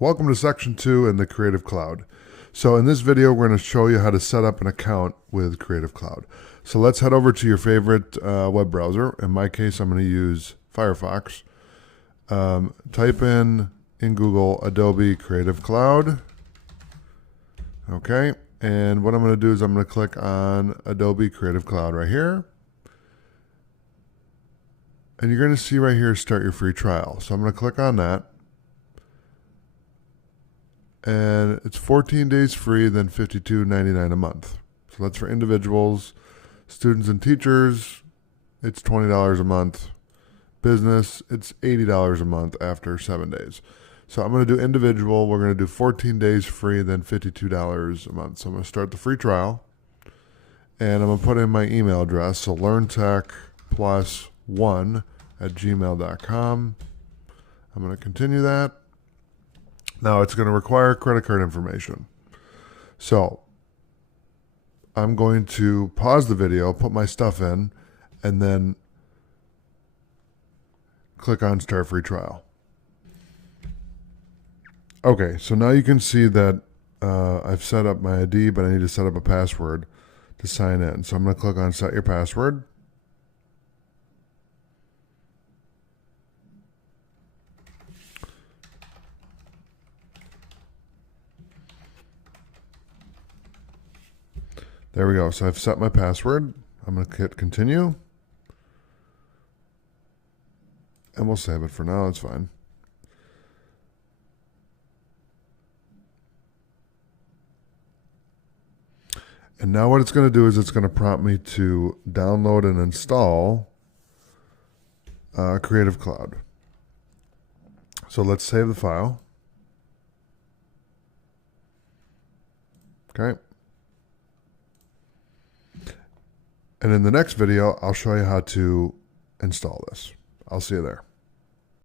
Welcome to section 2 in the Creative Cloud. So in this video, we're going to show you how to set up an account with Creative Cloud. So let's head over to your favorite web browser. In my case, I'm going to use Firefox. Type in Google Adobe Creative Cloud. Okay, and what I'm going to do is I'm going to click on Adobe Creative Cloud right here. And you're going to see right here, start your free trial. So I'm going to click on that. And it's 14 days free, then $52.99 a month. So that's for individuals, students and teachers. It's $20 a month. Business, it's $80 a month after 7 days. So I'm going to do individual. We're going to do 14 days free, then $52 a month. So I'm going to start the free trial. And I'm going to put in my email address. So learntech+1@gmail.com. I'm going to continue that. Now it's going to require credit card information. So I'm going to pause the video, put my stuff in, and then click on Start Free Trial. Okay, so now you can see that I've set up my ID, but I need to set up a password to sign in. So I'm going to click on Set Your Password. There we go. So I've set my password. I'm going to hit continue. And we'll save it for now. It's fine. And now what it's going to do is it's going to prompt me to download and install Creative Cloud. So let's save the file. Okay. And in the next video, I'll show you how to install this. I'll see you there.